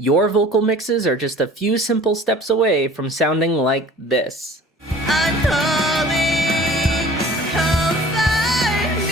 Your vocal mixes are just a few simple steps away from sounding like this. I'm calling, come find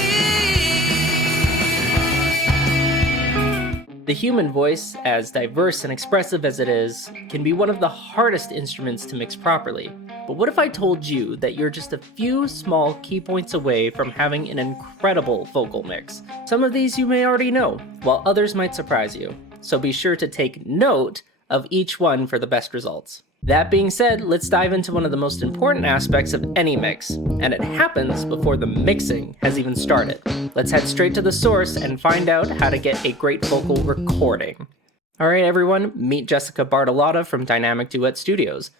me. The human voice, as diverse and expressive as it is, can be one of the hardest instruments to mix properly. But what if I told you that you're just a few small key points away from having an incredible vocal mix? Some of these you may already know, while others might surprise you. So be sure to take note of each one for the best results. That being said, let's dive into one of the most important aspects of any mix, and it happens before the mixing has even started. Let's head straight to the source and find out how to get a great vocal recording. Alright everyone, meet Jessica Bartolotta from Dynamic Duet Studios.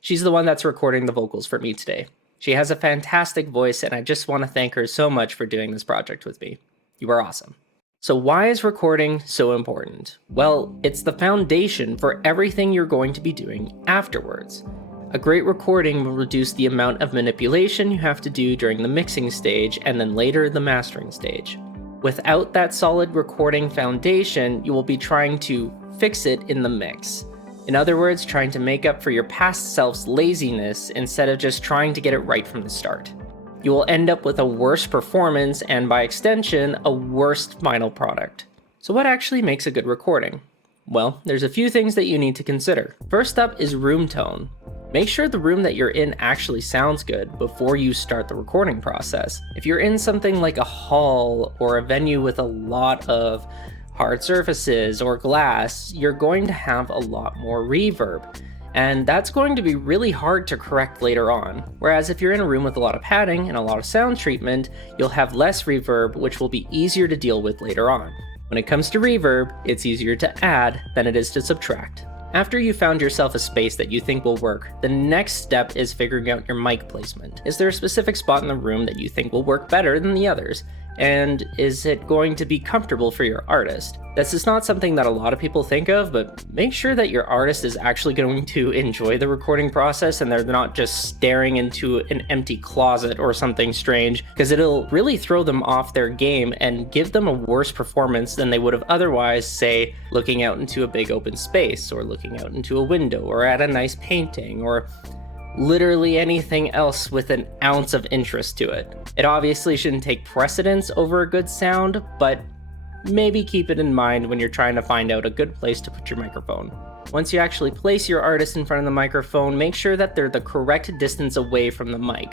She's the one that's recording the vocals for me today. She has a fantastic voice, and I just want to thank her so much for doing this project with me. You are awesome. So why is recording so important? Well, it's the foundation for everything you're going to be doing afterwards. A great recording will reduce the amount of manipulation you have to do during the mixing stage and then later the mastering stage. Without that solid recording foundation, you will be trying to fix it in the mix. In other words, trying to make up for your past self's laziness instead of just trying to get it right from the start. You will end up with a worse performance and, by extension, a worse final product. So what actually makes a good recording? Well, there's a few things that you need to consider. First up is room tone. Make sure the room that you're in actually sounds good before you start the recording process. If you're in something like a hall or a venue with a lot of hard surfaces or glass, you're going to have a lot more reverb. And that's going to be really hard to correct later on. Whereas if you're in a room with a lot of padding and a lot of sound treatment, you'll have less reverb, which will be easier to deal with later on. When it comes to reverb, it's easier to add than it is to subtract. After you found yourself a space that you think will work, the next step is figuring out your mic placement. Is there a specific spot in the room that you think will work better than the others? And is it going to be comfortable for your artist? This is not something that a lot of people think of, but make sure that your artist is actually going to enjoy the recording process and they're not just staring into an empty closet or something strange, because it'll really throw them off their game and give them a worse performance than they would have otherwise, say, looking out into a big open space, or looking out into a window, or at a nice painting, or literally anything else with an ounce of interest to it. It obviously shouldn't take precedence over a good sound, but maybe keep it in mind when you're trying to find out a good place to put your microphone. Once you actually place your artist in front of the microphone, make sure that they're the correct distance away from the mic.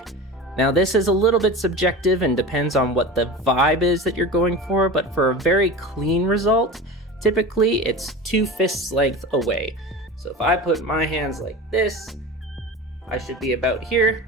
Now this is a little bit subjective and depends on what the vibe is that you're going for, but for a very clean result, typically it's 2 fists length away. So if I put my hands like this, I should be about here.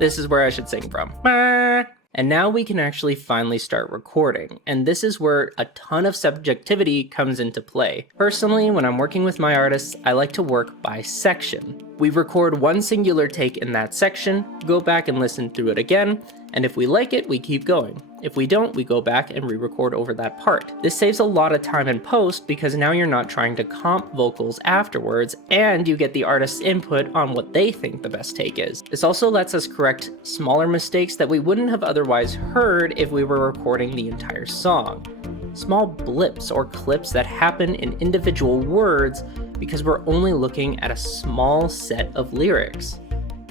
This is where I should sing from. And now we can actually finally start recording, and this is where a ton of subjectivity comes into play. Personally, when I'm working with my artists, I like to work by section. We record one singular take in that section, go back and listen through it again, and if we like it, we keep going. If we don't, we go back and re-record over that part. This saves a lot of time in post because now you're not trying to comp vocals afterwards, and you get the artist's input on what they think the best take is. This also lets us correct smaller mistakes that we wouldn't have otherwise heard if we were recording the entire song. Small blips or clips that happen in individual words because we're only looking at a small set of lyrics.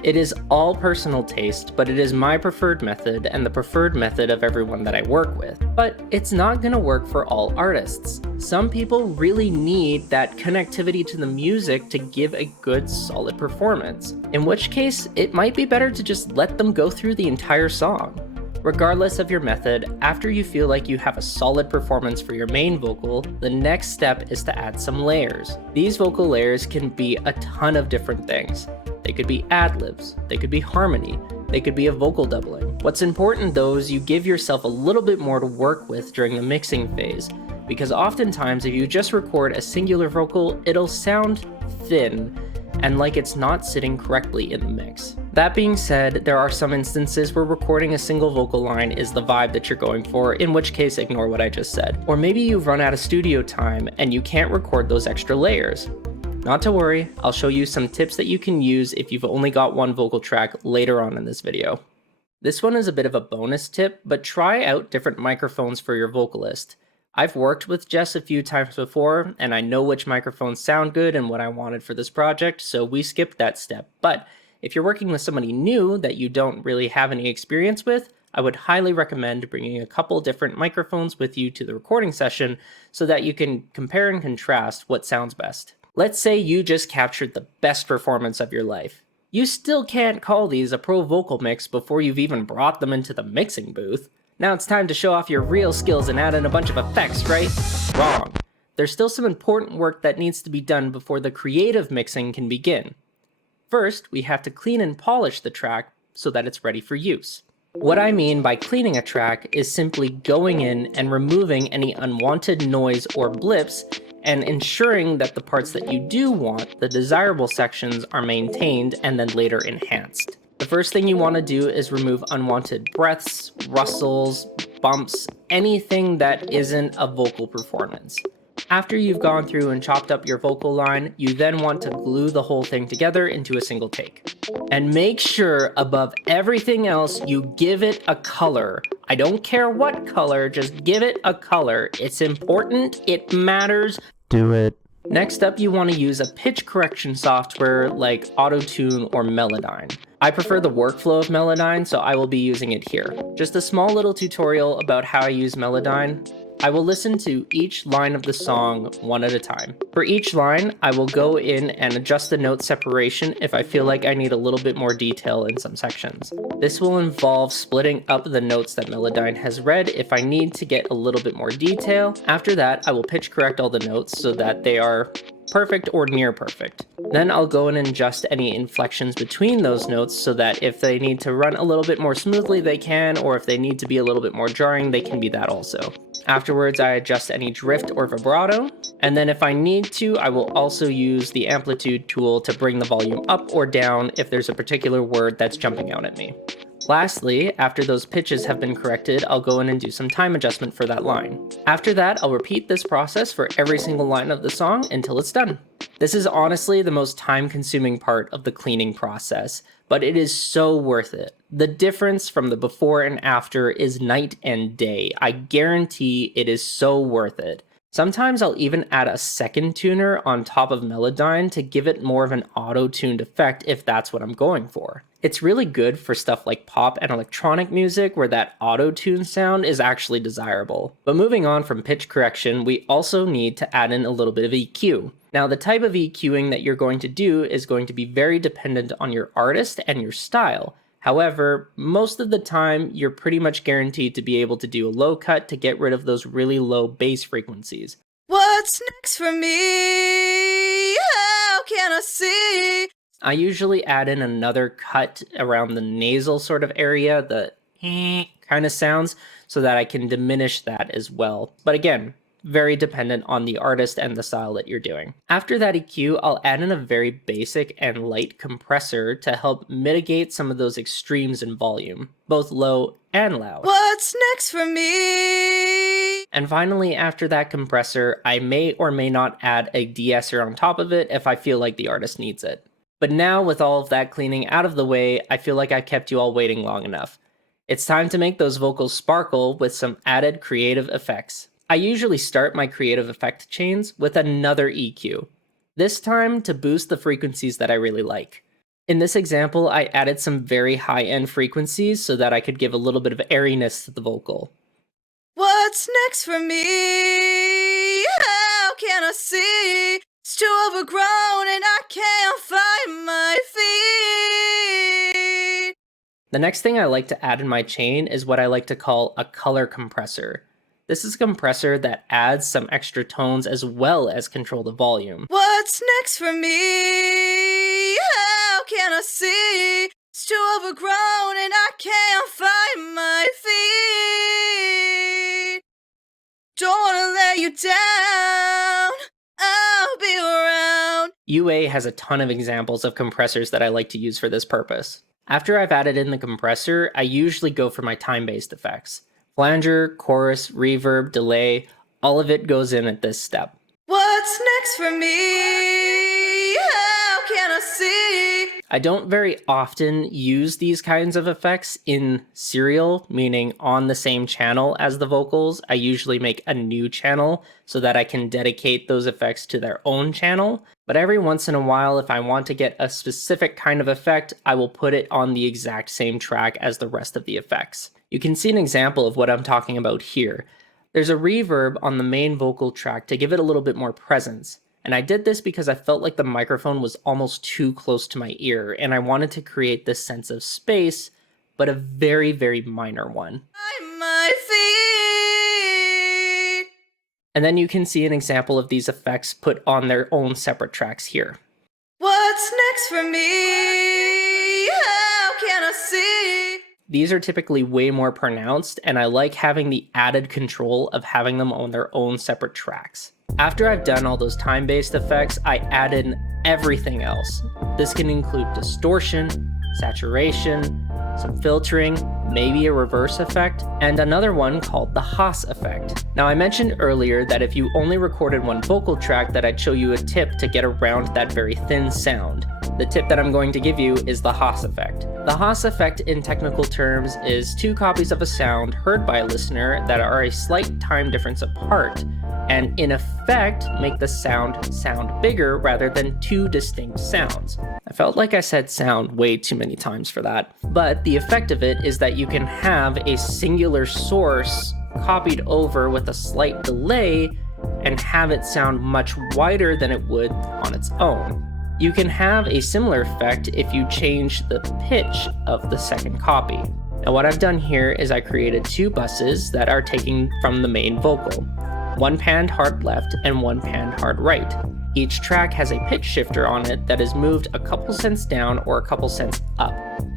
It is all personal taste, but it is my preferred method and the preferred method of everyone that I work with. But it's not gonna work for all artists. Some people really need that connectivity to the music to give a good, solid performance. In which case, it might be better to just let them go through the entire song. Regardless of your method, after you feel like you have a solid performance for your main vocal, the next step is to add some layers. These vocal layers can be a ton of different things. They could be ad-libs, they could be harmony, they could be a vocal doubling. What's important though is you give yourself a little bit more to work with during the mixing phase, because oftentimes if you just record a singular vocal, it'll sound thin and like it's not sitting correctly in the mix. That being said, there are some instances where recording a single vocal line is the vibe that you're going for, in which case ignore what I just said. Or maybe you've run out of studio time and you can't record those extra layers. Not to worry, I'll show you some tips that you can use if you've only got one vocal track later on in this video. This one is a bit of a bonus tip, but try out different microphones for your vocalist. I've worked with Jess a few times before, and I know which microphones sound good and what I wanted for this project, so we skipped that step. But if you're working with somebody new that you don't really have any experience with, I would highly recommend bringing a couple different microphones with you to the recording session so that you can compare and contrast what sounds best. Let's say you just captured the best performance of your life. You still can't call these a pro vocal mix before you've even brought them into the mixing booth. Now it's time to show off your real skills and add in a bunch of effects, right? Wrong. There's still some important work that needs to be done before the creative mixing can begin. First, we have to clean and polish the track so that it's ready for use. What I mean by cleaning a track is simply going in and removing any unwanted noise or blips and ensuring that the parts that you do want, the desirable sections, are maintained and then later enhanced. The first thing you want to do is remove unwanted breaths, rustles, bumps, anything that isn't a vocal performance. After you've gone through and chopped up your vocal line, you then want to glue the whole thing together into a single take. And make sure, above everything else, you give it a color. I don't care what color, just give it a color. It's important, it matters. Do it. Next up, you want to use a pitch correction software like Auto-Tune or Melodyne. I prefer the workflow of Melodyne, so I will be using it here. Just a small little tutorial about how I use Melodyne. I will listen to each line of the song one at a time. For each line, I will go in and adjust the note separation if I feel like I need a little bit more detail in some sections. This will involve splitting up the notes that Melodyne has read if I need to get a little bit more detail. After that, I will pitch correct all the notes so that they are perfect or near perfect. Then I'll go in and adjust any inflections between those notes so that if they need to run a little bit more smoothly, they can, or if they need to be a little bit more jarring, they can be that also. Afterwards, I adjust any drift or vibrato, and then if I need to, I will also use the amplitude tool to bring the volume up or down if there's a particular word that's jumping out at me. Lastly, after those pitches have been corrected, I'll go in and do some time adjustment for that line. After that, I'll repeat this process for every single line of the song until it's done. This is honestly the most time-consuming part of the cleaning process, but it is so worth it. The difference from the before and after is night and day. I guarantee it is so worth it. Sometimes I'll even add a second tuner on top of Melodyne to give it more of an auto-tuned effect if that's what I'm going for. It's really good for stuff like pop and electronic music where that auto-tune sound is actually desirable. But moving on from pitch correction, we also need to add in a little bit of EQ. Now, the type of EQing that you're going to do is going to be very dependent on your artist and your style. However, most of the time, you're pretty much guaranteed to be able to do a low cut to get rid of those really low bass frequencies. What's next for me? How can I see? I usually add in another cut around the nasal sort of area, the kind of sounds, so that I can diminish that as well. But again, very dependent on the artist and the style that you're doing. After that EQ, I'll add in a very basic and light compressor to help mitigate some of those extremes in volume, both low and loud. What's next for me? And finally, after that compressor, I may or may not add a de-esser on top of it if I feel like the artist needs it. But now, with all of that cleaning out of the way, I feel like I've kept you all waiting long enough. It's time to make those vocals sparkle with some added creative effects. I usually start my creative effect chains with another EQ, this time to boost the frequencies that I really like. In this example, I added some very high-end frequencies so that I could give a little bit of airiness to the vocal. What's next for me? How can I see? It's too overgrown and I can't find my feet. The next thing I like to add in my chain is what I like to call a color compressor. This is a compressor that adds some extra tones as well as control the volume. What's next for me? How can I see? It's too overgrown and I can't find my feet. Don't wanna let you down. I'll be around. UA has a ton of examples of compressors that I like to use for this purpose. After I've added in the compressor, I usually go for my time-based effects. Flanger, chorus, reverb, delay, all of it goes in at this step. What's next for me? How can I see? I don't very often use these kinds of effects in serial, meaning on the same channel as the vocals. I usually make a new channel so that I can dedicate those effects to their own channel. But every once in a while, if I want to get a specific kind of effect, I will put it on the exact same track as the rest of the effects. You can see an example of what I'm talking about here. There's a reverb on the main vocal track to give it a little bit more presence. And I did this because I felt like the microphone was almost too close to my ear, and I wanted to create this sense of space, but a very, very minor one. My feet. And then you can see an example of these effects put on their own separate tracks here. What's next for me? How can I see? These are typically way more pronounced, and I like having the added control of having them on their own separate tracks. After I've done all those time-based effects, I add in everything else. This can include distortion, saturation, some filtering, maybe a reverse effect, and another one called the Haas effect. Now, I mentioned earlier that if you only recorded one vocal track, that I'd show you a tip to get around that very thin sound. The tip that I'm going to give you is the Haas effect. The Haas effect, in technical terms, is two copies of a sound heard by a listener that are a slight time difference apart, and in effect make the sound bigger rather than two distinct sounds. I felt like I said sound way too many times for that, but the effect of it is that you can have a singular source copied over with a slight delay and have it sound much wider than it would on its own. You can have a similar effect if you change the pitch of the second copy. Now, what I've done here is I created two buses that are taken from the main vocal. One panned hard left and one panned hard right. Each track has a pitch shifter on it that is moved a couple cents down or a couple cents up.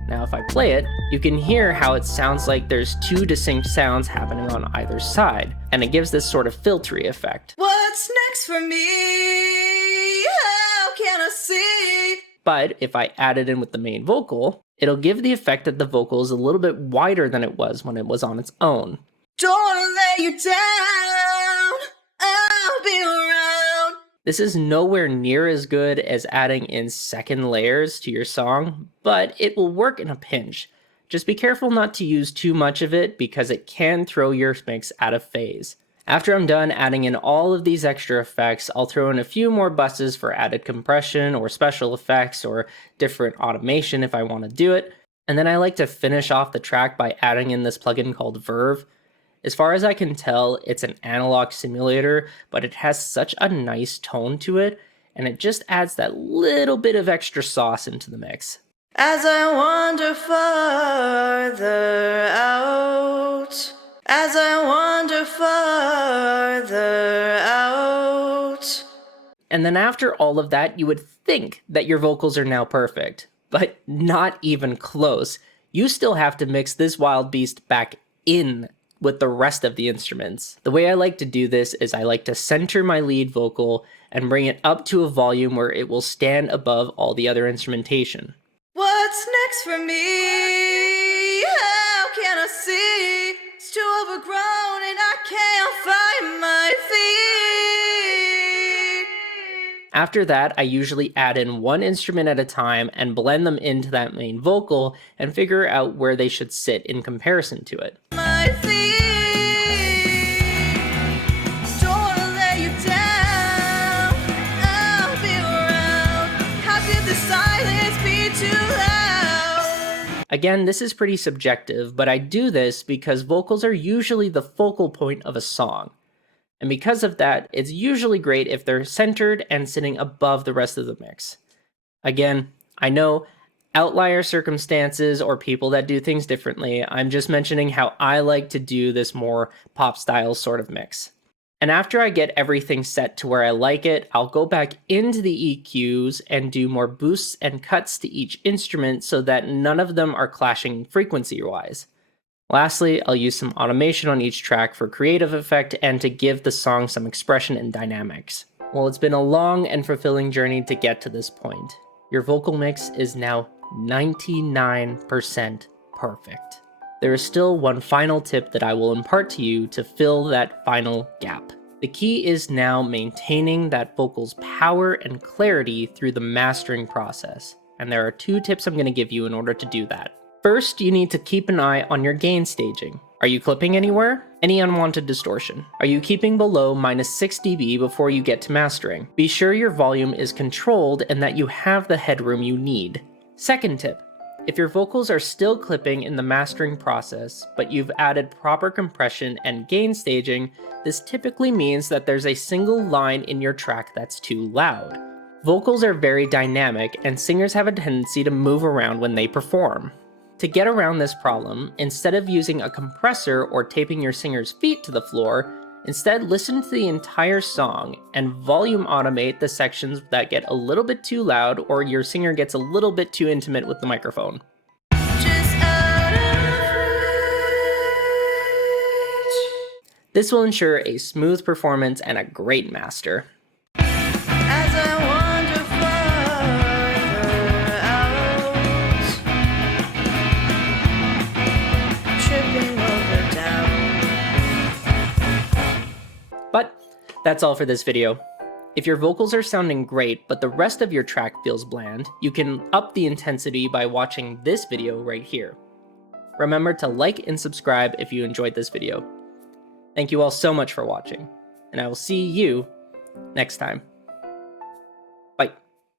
Now if I play it, you can hear how it sounds like there's two distinct sounds happening on either side, and it gives this sort of filtery effect. What's next for me? How can I see? But if I add it in with the main vocal, it'll give the effect that the vocal is a little bit wider than it was when it was on its own. Don't wanna lay you down, I'll be around. This is nowhere near as good as adding in second layers to your song, but it will work in a pinch. Just be careful not to use too much of it because it can throw your mix out of phase. After I'm done adding in all of these extra effects, I'll throw in a few more buses for added compression or special effects or different automation if I want to do it. And then I like to finish off the track by adding in this plugin called Verve. As far as I can tell, it's an analog simulator, but it has such a nice tone to it, and it just adds that little bit of extra sauce into the mix. As I wander farther out, as I wander farther out. And then after all of that, you would think that your vocals are now perfect, but not even close. You still have to mix this wild beast back in with the rest of the instruments. The way I like to do this is I like to center my lead vocal and bring it up to a volume where it will stand above all the other instrumentation. What's next for me? How can I see? It's too overgrown and I can't find my feet. After that, I usually add in one instrument at a time and blend them into that main vocal and figure out where they should sit in comparison to it. My feet. Don't wanna lay you down, I'll be around. How did the silence be too loud? Again, this is pretty subjective, but I do this because vocals are usually the focal point of a song. And because of that, it's usually great if they're centered and sitting above the rest of the mix. Again, I know outlier circumstances or people that do things differently. I'm just mentioning how I like to do this more pop style sort of mix. And after I get everything set to where I like it, I'll go back into the EQs and do more boosts and cuts to each instrument so that none of them are clashing frequency-wise. Lastly, I'll use some automation on each track for creative effect and to give the song some expression and dynamics. Well, it's been a long and fulfilling journey to get to this point. Your vocal mix is now 99% perfect. There is still one final tip that I will impart to you to fill that final gap. The key is now maintaining that vocal's power and clarity through the mastering process. and there are 2 tips I'm going to give you in order to do that. First, you need to keep an eye on your gain staging. Are you clipping anywhere? Any unwanted distortion? Are you keeping below -6 dB before you get to mastering? Be sure your volume is controlled and that you have the headroom you need. Second tip, if your vocals are still clipping in the mastering process, but you've added proper compression and gain staging, this typically means that there's a single line in your track that's too loud. Vocals are very dynamic, and singers have a tendency to move around when they perform. To get around this problem, instead of using a compressor or taping your singer's feet to the floor, instead listen to the entire song and volume automate the sections that get a little bit too loud or your singer gets a little bit too intimate with the microphone. Just out of reach. This will ensure a smooth performance and a great master. As I wander farther out, tripping over doubt. But that's all for this video. If your vocals are sounding great, but the rest of your track feels bland, you can up the intensity by watching this video right here. Remember to like and subscribe if you enjoyed this video. Thank you all so much for watching, and I will see you next time.